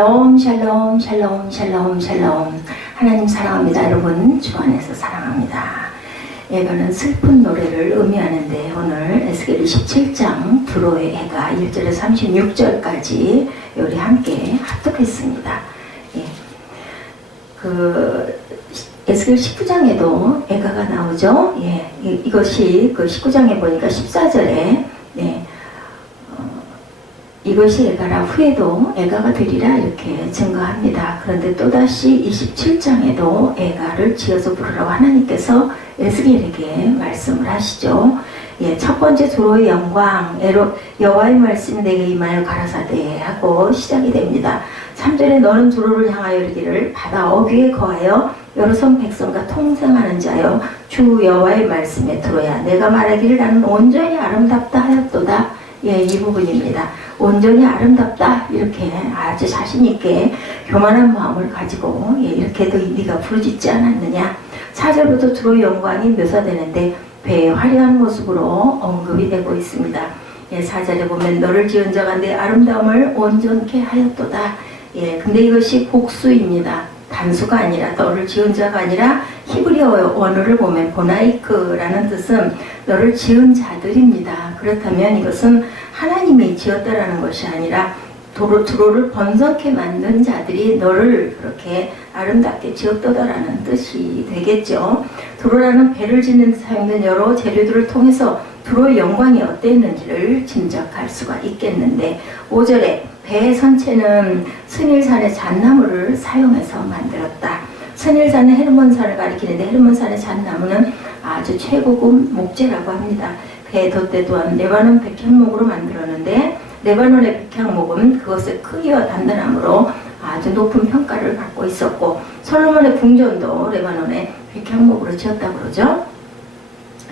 샬롬 샬롬 샬롬 샬롬 샬롬. 하나님 사랑합니다. 여러분 주 안에서 사랑합니다. 예가는 슬픈 노래를 의미하는데 오늘 에스겔 27장 두로의 해가 1절에서 36절까지 우리 함께 합독했습니다. 예. 에스겔 19장에도 애가가 나오죠. 예. 이것이 그 19장에 보니까 14절에 네. 이것이 애가라 후에도 애가가 되리라 이렇게 증거합니다. 그런데 또다시 27장에도 애가를 지어서 부르라고 하나님께서 에스겔에게 말씀을 하시죠. 예, 첫 번째 두로의 영광 여호와의 말씀이 내게 임하여 가라사대 하고 시작이 됩니다. 3절에 너는 두로를 향하여 이르기를 바다 어귀에 거하여 여러 성 백성과 통생하는 자여 주 여호와의 말씀에 두로야 내가 말하기를 나는 온전히 아름답다 하였도다. 예, 이 부분입니다. 온전히 아름답다 이렇게 아주 자신있게 교만한 마음을 가지고 예, 이렇게도 네가 부르짖지 않았느냐. 4절부터 두로의 영광이 묘사되는데 배의 화려한 모습으로 언급이 되고 있습니다. 예, 4절에 보면 너를 지은 자가 내 아름다움을 온전케 하였도다. 예, 근데 이것이 복수입니다. 단수가 아니라 너를 지은 자가 아니라 히브리어 원어를 보면 보나이크라는 뜻은 너를 지은 자들입니다. 그렇다면 이것은 하나님이 지었다라는 것이 아니라 두로를 번성케 만든 자들이 너를 그렇게 아름답게 지었다라는 뜻이 되겠죠. 두로라는 배를 짓는 데 사용된 여러 재료들을 통해서 두로의 영광이 어땠는지를 짐작할 수가 있겠는데 5절에 배의 선체는 스닐산의 잣나무를 사용해서 만들었다. 스닐산은 헤르몬산을 가리키는데 헤르몬산의 잣나무는 아주 최고급 목재라고 합니다. 배 돛대 또한 레바논 백향목으로 만들었는데 레바논의 백향목은 그것의 크기와 단단함으로 아주 높은 평가를 받고 있었고 솔로몬의 궁전도 레바논의 백향목으로 지었다고 그러죠.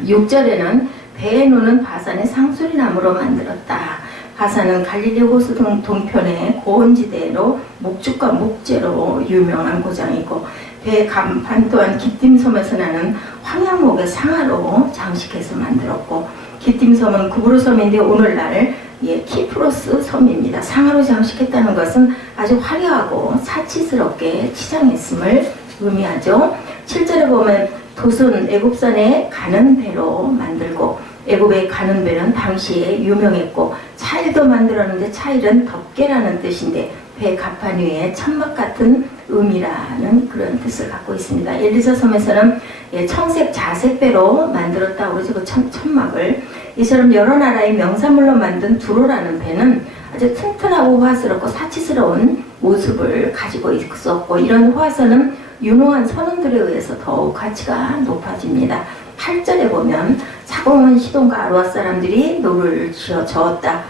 6절에는 배에 노는 바산의 상수리나무로 만들었다. 바산은 갈릴리 호수 동편의 고원지대로 목축과 목재로 유명한 고장이고 배 간판 또한 기띔섬에서 나는 황야목의 상아로 장식해서 만들었고 기띔섬은 구브로 섬인데 오늘날 키프로스 섬입니다. 상아로 장식했다는 것은 아주 화려하고 사치스럽게 치장했음을 의미하죠. 7절에 보면 돛은 애굽산에 가는 배로 만들고 애굽에 가는 배는 당시에 유명했고 차일도 만들었는데 차일은 덮개라는 뜻인데 배 갑판 위에 천막 같은 의미라는 그런 뜻을 갖고 있습니다. 엘리사 섬에서는 청색 자색배로 만들었다고 그러죠. 그 천막을. 이처럼 여러 나라의 명산물로 만든 두로라는 배는 아주 튼튼하고 화스럽고 사치스러운 모습을 가지고 있었고 이런 화선은 유능한 선원들에 의해서 더욱 가치가 높아집니다. 8절에 보면 사공은 시돈과 아루앗 사람들이 노를 지어 저었다.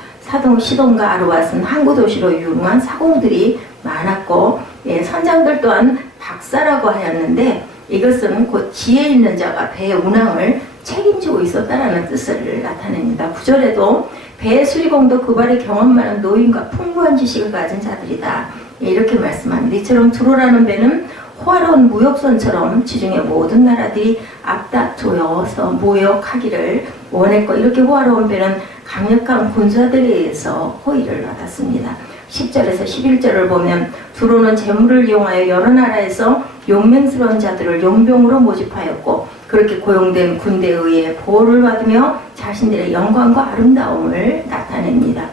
시돈과 아루앗은 항구 도시로 유명한 사공들이 많았고 선장들 또한 박사라고 하였는데 이것은 곧 지혜 있는 자가 배의 운항을 책임지고 있었다라는 뜻을 나타냅니다. 9절에도 배의 수리공도 그 발의 경험 많은 노인과 풍부한 지식을 가진 자들이다. 이렇게 말씀합니다. 이처럼 두로라는 배는 호화로운 무역선처럼 지중해 모든 나라들이 앞다투어서 모욕하기를 원했고 이렇게 호화로운 배는 강력한 군사들에 의해서 호의를 받았습니다. 10절에서 11절을 보면 두로는 재물을 이용하여 여러 나라에서 용맹스러운 자들을 용병으로 모집하였고 그렇게 고용된 군대에 의해 보호를 받으며 자신들의 영광과 아름다움을 나타냅니다.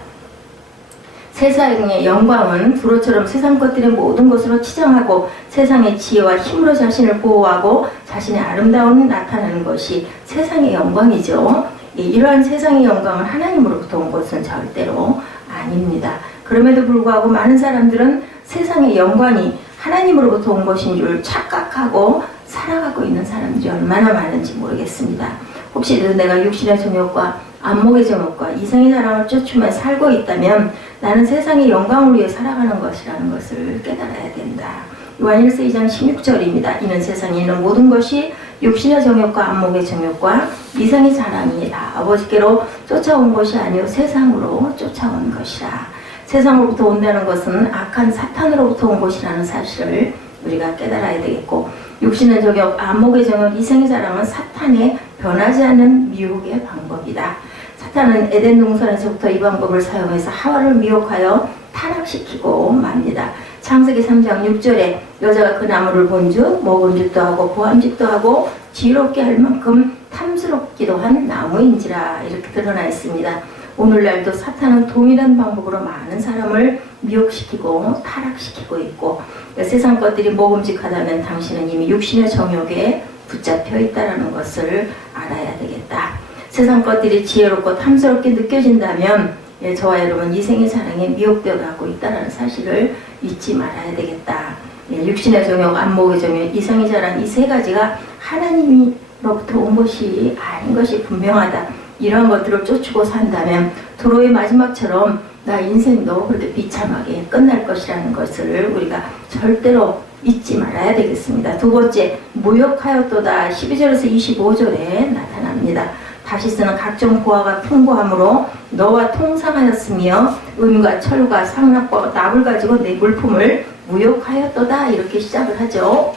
세상의 영광은 두로처럼 세상 것들의 모든 것으로 치장하고 세상의 지혜와 힘으로 자신을 보호하고 자신의 아름다움을 나타내는 것이 세상의 영광이죠. 이러한 세상의 영광은 하나님으로부터 온 것은 절대로 아닙니다. 그럼에도 불구하고 많은 사람들은 세상의 영광이 하나님으로부터 온 것인 줄 착각하고 살아가고 있는 사람들이 얼마나 많은지 모르겠습니다. 혹시 내가 육신의 정욕과 안목의 정욕과 이성의 사랑을 쫓으며 살고 있다면 나는 세상의 영광을 위해 살아가는 것이라는 것을 깨달아야 된다. 요한일서 2장 16절입니다. 이는 세상에 있는 모든 것이 육신의 정욕과 안목의 정욕과 이성의 사랑이다. 아버지께로 쫓아온 것이 아니요 세상으로 쫓아온 것이라. 세상으로부터 온다는 것은 악한 사탄으로부터 온 것이라는 사실을 우리가 깨달아야 되겠고 육신의 정욕, 안목의 정욕, 이성의 사랑은 사탄의 변하지 않는 미혹의 방법이다. 사탄은 에덴 동산에서부터 이 방법을 사용해서 하와를 미혹하여 타락시키고 맙니다. 창세기 3장 6절에 여자가 그 나무를 본즉 먹음직도 하고 보암직도 하고 지혜롭게 할 만큼 탐스럽기도 한 나무인지라 이렇게 드러나 있습니다. 오늘날도 사탄은 동일한 방법으로 많은 사람을 미혹시키고 타락시키고 있고 세상 것들이 먹음직하다면 당신은 이미 육신의 정욕에 붙잡혀 있다는 것을 알아야 되겠다. 세상 것들이 지혜롭고 탐스럽게 느껴진다면 저와 여러분 이생의 사랑에 미혹되어 가고 있다는 사실을 잊지 말아야 되겠다. 육신의 정욕, 안목의 정욕, 이성의 자랑 이 세 가지가 하나님으로부터 온 것이 아닌 것이 분명하다. 이러한 것들을 쫓고 산다면 도로의 마지막처럼 나 인생도 그렇게 비참하게 끝날 것이라는 것을 우리가 절대로 잊지 말아야 되겠습니다. 두 번째, 무역하였도다 12절에서 25절에 나타납니다. 다시 쓰는 각종 보화가 풍부함으로 너와 통상하였으며 은과 철과 상납과 납을 가지고 내 물품을 무역하였도다 이렇게 시작을 하죠.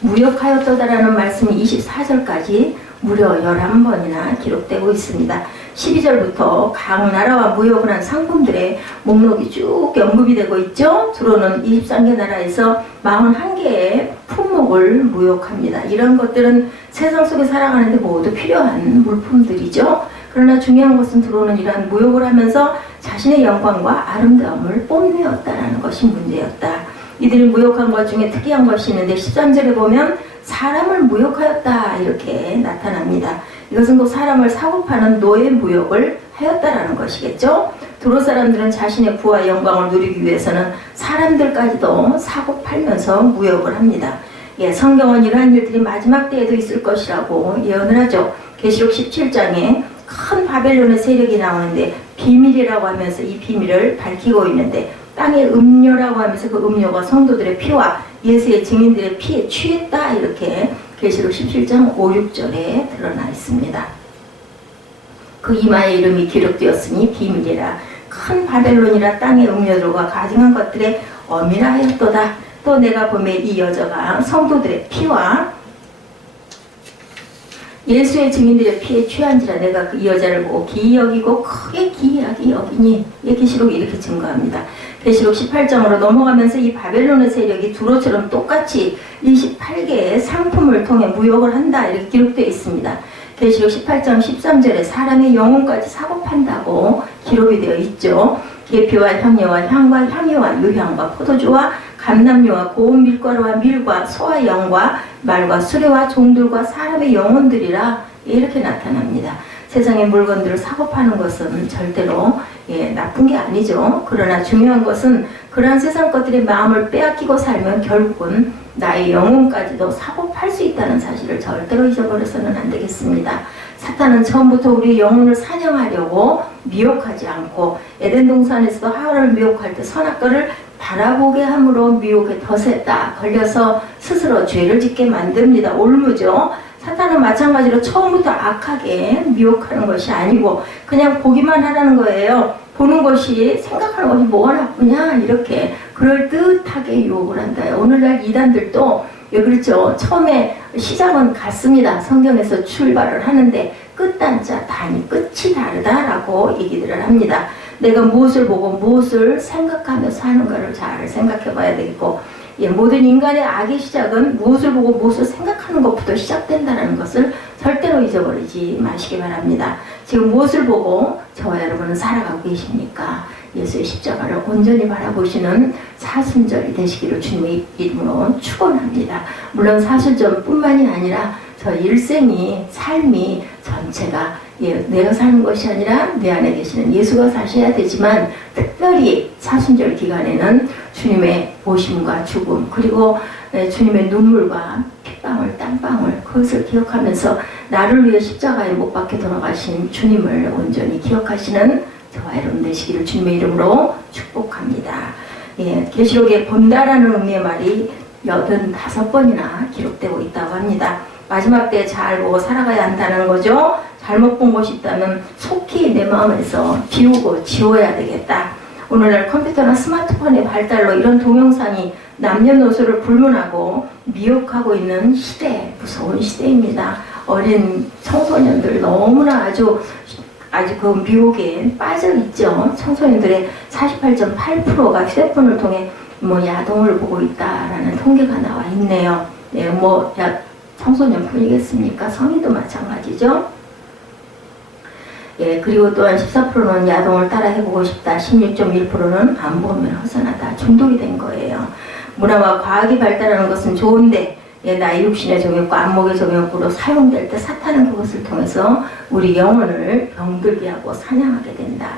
무역하였도다라는 말씀이 24절까지 무려 11번이나 기록되고 있습니다. 12절부터 각 나라와 무역을 한 상품들의 목록이 쭉 언급이 되고 있죠. 주로는 23개 나라에서 41개의 품목을 무역합니다. 이런 것들은 세상 속에 살아가는데 모두 필요한 물품들이죠. 그러나 중요한 것은 드로는 이러한 무역을 하면서 자신의 영광과 아름다움을 뽐내었다는 것이 문제였다. 이들이 무역한 것 중에 특이한 것이 있는데 13절에 보면 사람을 무역하였다 이렇게 나타납니다. 이것은 곧 사람을 사고 파는 노예 무역을 하였다라는 것이겠죠. 두로 사람들은 자신의 부와 영광을 누리기 위해서는 사람들까지도 사고 팔면서 무역을 합니다. 성경은 이러한 일들이 마지막 때에도 있을 것이라고 예언을 하죠. 계시록 17장에 큰 바벨론의 세력이 나오는데 비밀이라고 하면서 이 비밀을 밝히고 있는데 땅의 음료라고 하면서 그 음료가 성도들의 피와 예수의 증인들의 피에 취했다 이렇게 계시록 17장 5, 6절에 드러나 있습니다. 그 이마에 이름이 기록되었으니 비밀이라 큰 바벨론이라 땅의 음료들과 가증한 것들의 엄이라 하였도다. 또 내가 보매 이 여자가 성도들의 피와 예수의 증인들의 피에 취한지라 내가 그 여자를 보고 기이 여기고 크게 기이하게 여기니 계시록이 이렇게 증거합니다. 계시록 18장으로 넘어가면서 이 바벨론의 세력이 두로처럼 똑같이 28개의 상품을 통해 무역을 한다 이렇게 기록되어 있습니다. 계시록 18장 13절에 사람의 영혼까지 사고 판다고 기록이 되어 있죠. 계피와 향료와 향과 향유와 유향과 포도주와 감람유와 고운 밀가루와 밀과 소와 양과 말과 수레와 종들과 사람의 영혼들이라 이렇게 나타납니다. 세상의 물건들을 사고 파는 것은 절대로 나쁜 게 아니죠. 그러나 중요한 것은 그러한 세상 것들의 마음을 빼앗기고 살면 결국은 나의 영혼까지도 사고 팔 수 있다는 사실을 절대로 잊어버려서는 안 되겠습니다. 사탄은 처음부터 우리의 영혼을 사냥하려고 미혹하지 않고 에덴 동산에서도 하와를 미혹할 때 선악과를 바라보게 함으로 미혹에 덫에 딱 걸려서 스스로 죄를 짓게 만듭니다. 올무죠. 사탄은 마찬가지로 처음부터 악하게 미혹하는 것이 아니고 그냥 보기만 하라는 거예요. 보는 것이 생각하는 것이 뭐가 나쁘냐 이렇게 그럴듯하게 유혹을 한다. 오늘날 이단들도 왜 그렇죠? 처음에 시작은 같습니다. 성경에서 출발을 하는데 끝단자 단위 끝이 다르다라고 얘기들을 합니다. 내가 무엇을 보고 무엇을 생각하면서 하는가를 잘 생각해 봐야 되겠고 모든 인간의 악의 시작은 무엇을 보고 무엇을 생각하는 것부터 시작된다는 것을 절대로 잊어버리지 마시기 바랍니다. 지금 무엇을 보고 저와 여러분은 살아가고 계십니까? 예수의 십자가를 온전히 바라보시는 사순절이 되시기를 주님의 이름으로 축원합니다. 물론 사순절뿐만이 아니라 저 일생이 삶이 전체가 내가 사는 것이 아니라 내 안에 계시는 예수가 사셔야 되지만 특별히 사순절 기간에는 주님의 보심과 죽음 그리고 주님의 눈물과 핏방울 땀방울 그것을 기억하면서 나를 위해 십자가에 못 박혀 돌아가신 주님을 온전히 기억하시는 저와 여러분 되시기를 주님의 이름으로 축복합니다. 계시록에 본다라는 의미의 말이 85번이나 기록되고 있다고 합니다. 마지막 때 잘 보고 살아가야 한다는 거죠. 잘못 본 것이 있다면 속히 내 마음에서 비우고 지워야 되겠다. 오늘날 컴퓨터나 스마트폰의 발달로 이런 동영상이 남녀노소를 불문하고 미혹하고 있는 시대, 무서운 시대입니다. 어린 청소년들 너무나 아주 그 미혹에 빠져 있죠. 청소년들의 48.8%가 휴대폰을 통해 뭐 야동을 보고 있다라는 통계가 나와 있네요. 예, 뭐 청소년뿐이겠습니까? 성인도 마찬가지죠. 예, 그리고 또한 14%는 야동을 따라 해보고 싶다. 16.1%는 안 보면 허전하다. 중독이 된 거예요. 문화와 과학이 발달하는 것은 좋은데 예, 나의 육신의 정욕과 안목의 정욕으로 사용될 때 사탄은 그것을 통해서 우리 영혼을 병들게 하고 사냥하게 된다.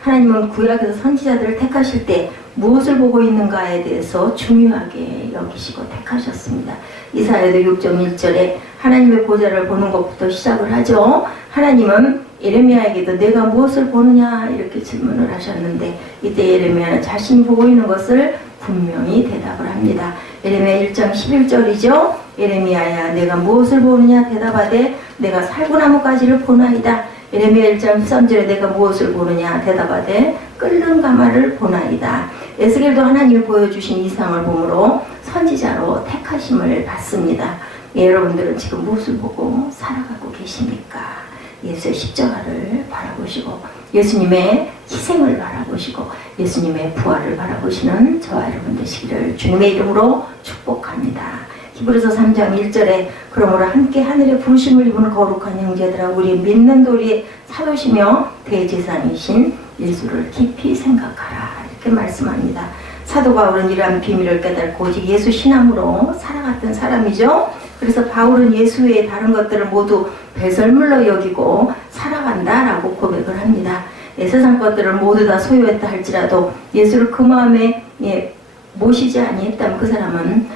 하나님은 구약에서 선지자들을 택하실 때 무엇을 보고 있는가에 대해서 중요하게 여기시고 택하셨습니다. 이사야도 6.1절에 하나님의 보좌를 보는 것부터 시작을 하죠. 하나님은 예레미야에게도 내가 무엇을 보느냐 이렇게 질문을 하셨는데 이때 예레미야는 자신이 보고 있는 것을 분명히 대답을 합니다. 예레미야 1장 11절이죠. 예레미야야 내가 무엇을 보느냐 대답하되 내가 살구나무 가지를 보나이다. 예레미야 1장 13절에 내가 무엇을 보느냐 대답하되 끓는 가마를 보나이다. 에스겔도 하나님이 보여주신 이상을 보므로 선지자로 택하심을 받습니다. 예, 여러분들은 지금 무엇을 보고 살아가고 계십니까? 예수의 십자가를 바라보시고 예수님의 희생을 바라보시고 예수님의 부활을 바라보시는 저와 여러분 되시기를 주님의 이름으로 축복합니다. 히브리서 3장 1절에 그러므로 함께 하늘의 부르심을 입은 거룩한 형제들아 우리 믿는 도리의 사도시며 대제사장이신 예수를 깊이 생각하라 이렇게 말씀합니다. 사도 바울은 이러한 비밀을 깨닫고 오직 예수 신앙으로 살아갔던 사람이죠. 그래서 바울은 예수 외의 다른 것들을 모두 배설물로 여기고 살아간다라고 고백을 합니다. 예, 세상 것들을 모두 다 소유했다 할지라도 예수를 그 마음에 모시지 아니했다면 그 사람은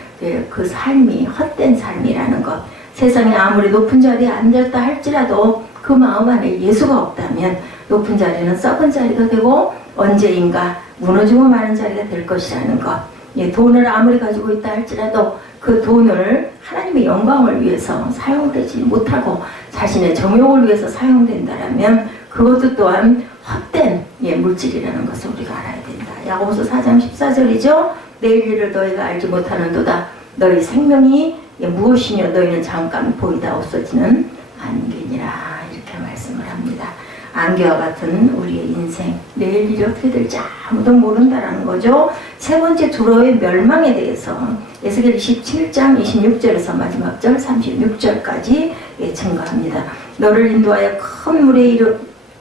그 삶이 헛된 삶이라는 것. 세상에 아무리 높은 자리에 앉았다 할지라도 그 마음 안에 예수가 없다면 높은 자리는 썩은 자리가 되고 언제인가 무너지고 마는 자리가 될 것이라는 것. 예, 돈을 아무리 가지고 있다 할지라도 그 돈을 하나님의 영광을 위해서 사용되지 못하고 자신의 정욕을 위해서 사용된다라면 그것도 또한 헛된 물질이라는 것을 우리가 알아야 된다. 야고보서 4장 14절이죠. 내일 일을 너희가 알지 못하는도다. 너희 생명이 무엇이며 너희는 잠깐 보이다 없어지는 안개니라 이렇게 말씀을 합니다. 안개와 같은 우리의 인생 내일 일이 어떻게 될지 아무도 모른다라는 거죠. 세 번째 두로의 멸망에 대해서 에스겔 27장 26절에서 마지막 절 36절까지 증거합니다. 너를 인도하여 큰 물에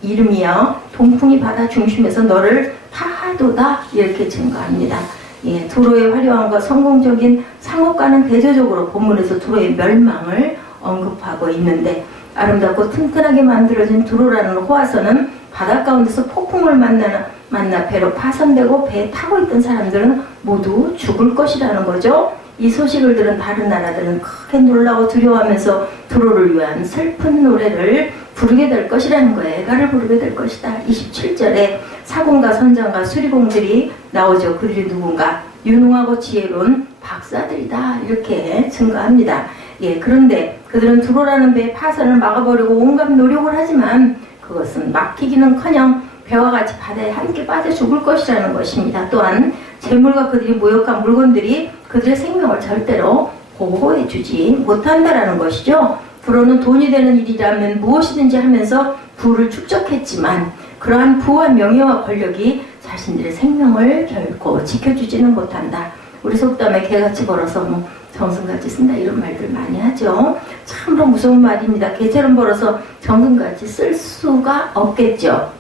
이름이여 동풍이 바다 중심에서 너를 파하도다 이렇게 증거합니다. 예, 두로의 화려함과 성공적인 상업과는 대조적으로 본문에서 두로의 멸망을 언급하고 있는데 아름답고 튼튼하게 만들어진 두로라는 호화선은 바다 가운데서 폭풍을 만나 배로 파손되고 배에 타고 있던 사람들은 모두 죽을 것이라는 거죠. 이 소식을 들은 다른 나라들은 크게 놀라고 두려워하면서 두로를 위한 슬픈 노래를 부르게 될 것이라는 거예요. 애가를 부르게 될 것이다. 27절에 사공과 선장과 수리공들이 나오죠. 그들이 누군가 유능하고 지혜로운 박사들이다 이렇게 증거합니다. 예, 그런데 그들은 두로라는 배의 파선을 막아버리고 온갖 노력을 하지만 그것은 막히기는커녕 배와 같이 바다에 함께 빠져 죽을 것이라는 것입니다. 또한 재물과 그들이 모욕한 물건들이 그들의 생명을 절대로 보호해주지 못한다라는 것이죠. 부로는 돈이 되는 일이라면 무엇이든지 하면서 부를 축적했지만 그러한 부와 명예와 권력이 자신들의 생명을 결코 지켜주지는 못한다. 우리 속담에 개같이 벌어서 정승같이 쓴다 이런 말들 많이 하죠. 참으로 무서운 말입니다. 개처럼 벌어서 정승같이 쓸 수가 없겠죠.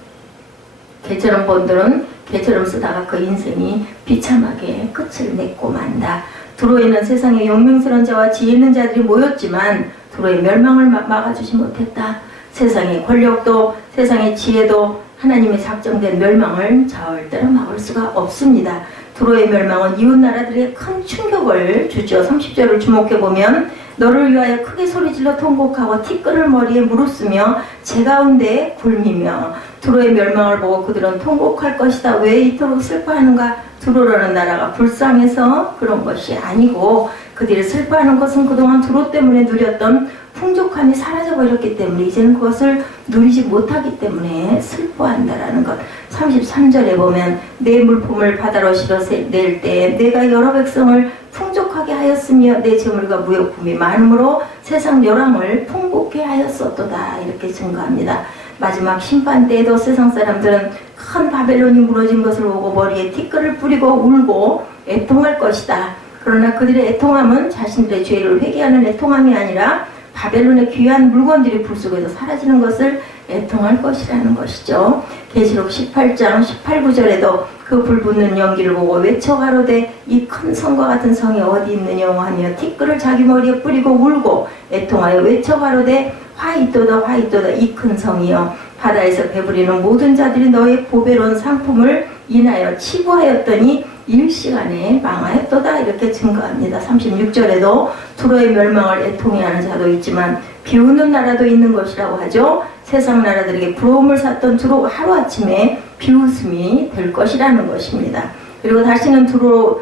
개처럼 번들은 개처럼 쓰다가 그 인생이 비참하게 끝을 맺고 만다. 두로에는 세상에 용맹스러운 자와 지혜 있는 자들이 모였지만 두로의 멸망을 막아주지 못했다. 세상의 권력도 세상의 지혜도 하나님의 작정된 멸망을 절대로 막을 수가 없습니다. 두로의 멸망은 이웃 나라들의 큰 충격을 주죠. 30절을 주목해보면 너를 위하여 크게 소리질러 통곡하고 티끌을 머리에 물었으며 제 가운데 굴미며 두로의 멸망을 보고 그들은 통곡할 것이다. 왜 이토록 슬퍼하는가? 두로라는 나라가 불쌍해서 그런 것이 아니고 그들이 슬퍼하는 것은 그동안 두로 때문에 누렸던 풍족함이 사라져버렸기 때문에 이제는 그것을 누리지 못하기 때문에 슬퍼한다라는 것. 33절에 보면 내 물품을 바다로 실어 낼 때 내가 여러 백성을 풍족하게 하였으며 내 재물과 무역품이 많음으로 세상 열왕을 풍복케 하였었도다 이렇게 증거합니다. 마지막 심판 때에도 세상 사람들은 큰 바벨론이 무너진 것을 보고 머리에 티끌을 뿌리고 울고 애통할 것이다. 그러나 그들의 애통함은 자신들의 죄를 회개하는 애통함이 아니라 바벨론의 귀한 물건들이 불 속에서 사라지는 것을 애통할 것이라는 것이죠. 계시록 18장 18, 9절에도 그 불붙는 연기를 보고 외쳐 가로되 이 큰 성과 같은 성이 어디 있느냐 하며 티끌을 자기 머리에 뿌리고 울고 애통하여 외쳐 가로되 화 있도다 화 있도다 이 큰 성이여 바다에서 배부리는 모든 자들이 너의 보배로운 상품을 인하여 치부하였더니 일시간에 망하였도다 이렇게 증거합니다. 36절에도 두로의 멸망을 애통해하는 자도 있지만 비웃는 나라도 있는 것이라고 하죠. 세상 나라들에게 부러움을 샀던 두로 하루아침에 비웃음이 될 것이라는 것입니다. 그리고 다시는 두로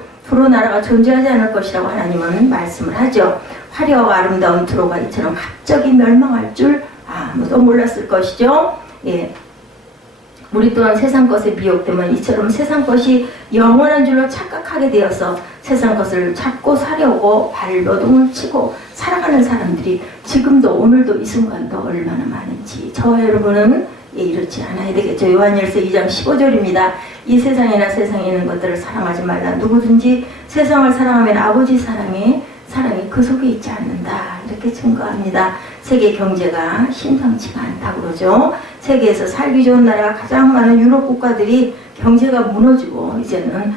나라가 존재하지 않을 것이라고 하나님은 말씀을 하죠. 화려하고 아름다운 두로가 이처럼 갑자기 멸망할 줄 아무도 몰랐을 것이죠. 예. 우리 또한 세상 것에 미혹되면 이처럼 세상 것이 영원한 줄로 착각하게 되어서 세상 것을 잡고 사려고 발버둥을 치고 살아가는 사람들이 지금도 오늘도 이 순간도 얼마나 많은지 저와 여러분은 이렇지 않아야 되겠죠. 요한일서 2장 15절입니다. 이 세상이나 세상에 있는 것들을 사랑하지 말라. 누구든지 세상을 사랑하면 아버지 사랑이 그 속에 있지 않는다. 이렇게 증거합니다. 세계 경제가 심상치가 않다고 그러죠. 세계에서 살기 좋은 나라가 가장 많은 유럽 국가들이 경제가 무너지고 이제는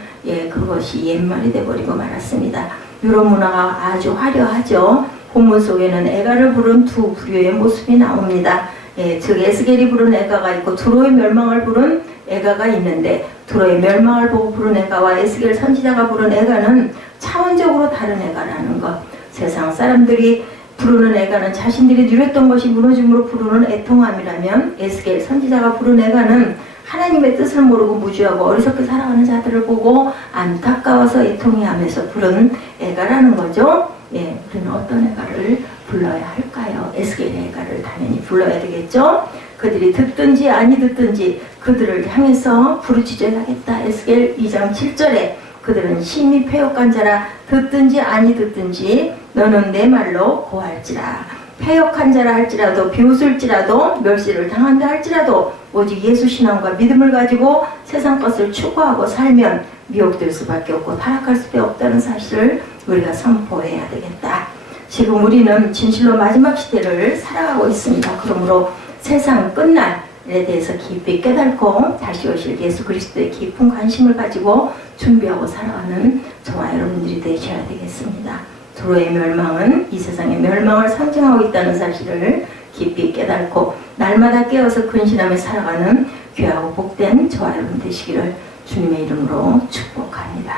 그것이 옛말이 돼버리고 말았습니다. 유럽 문화가 아주 화려하죠. 본문 속에는 애가를 부른 두 부류의 모습이 나옵니다. 즉 에스겔이 부른 애가가 있고 두로의 멸망을 부른 애가가 있는데 두로의 멸망을 보고 부른 애가와 에스겔 선지자가 부른 애가는 차원적으로 다른 애가라는 것. 세상 사람들이 부르는 애가는 자신들이 누렸던 것이 무너짐으로 부르는 애통함이라면 에스겔 선지자가 부른 애가는 하나님의 뜻을 모르고 무지하고 어리석게 살아가는 자들을 보고 안타까워서 애통해하면서 부른 애가라는 거죠. 우리는 어떤 애가를 불러야 할까요? 에스겔의 애가를 당연히 불러야 되겠죠. 그들이 듣든지 아니 듣든지 그들을 향해서 부르짖어야겠다. 에스겔 2장 7절에 그들은 심히 패역한 자라 듣든지 아니 듣든지 너는 내 말로 고할지라. 패역한 자라 할지라도 비웃을지라도 멸시를 당한다 할지라도 오직 예수 신앙과 믿음을 가지고 세상 것을 추구하고 살면 미혹될 수밖에 없고 타락할 수밖에 없다는 사실을 우리가 선포해야 되겠다. 지금 우리는 진실로 마지막 시대를 살아가고 있습니다. 그러므로 세상 끝날에 대해서 깊이 깨닫고 다시 오실 예수 그리스도의 깊은 관심을 가지고 준비하고 살아가는 저와 여러분들이 되셔야 되겠습니다. 두로의 멸망은 이 세상의 멸망을 상징하고 있다는 사실을 깊이 깨닫고 날마다 깨어서 근신하며 살아가는 귀하고 복된 저와 여러분 되시기를 주님의 이름으로 축복합니다.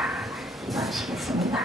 기도하시겠습니다.